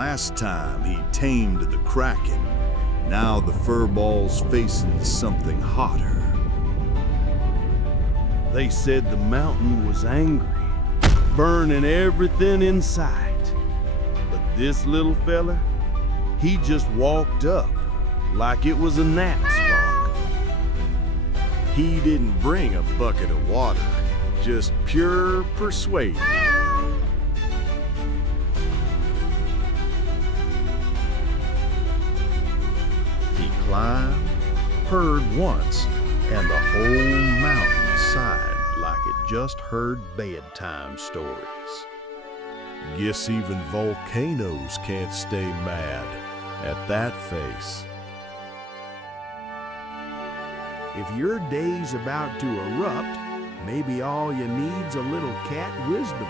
Last time he tamed the Kraken. Now the furball's facing something hotter. They said the mountain was angry, burning everything in sight. But this little fella, he just walked up like it was a gnat spark. He didn't bring a bucket of water, just pure persuasion. He climbed, purred once, and the whole mountain sighed like it just heard bedtime stories. Guess even volcanoes can't stay mad at that face. If your day's about to erupt, maybe all you need's a little cat wisdom.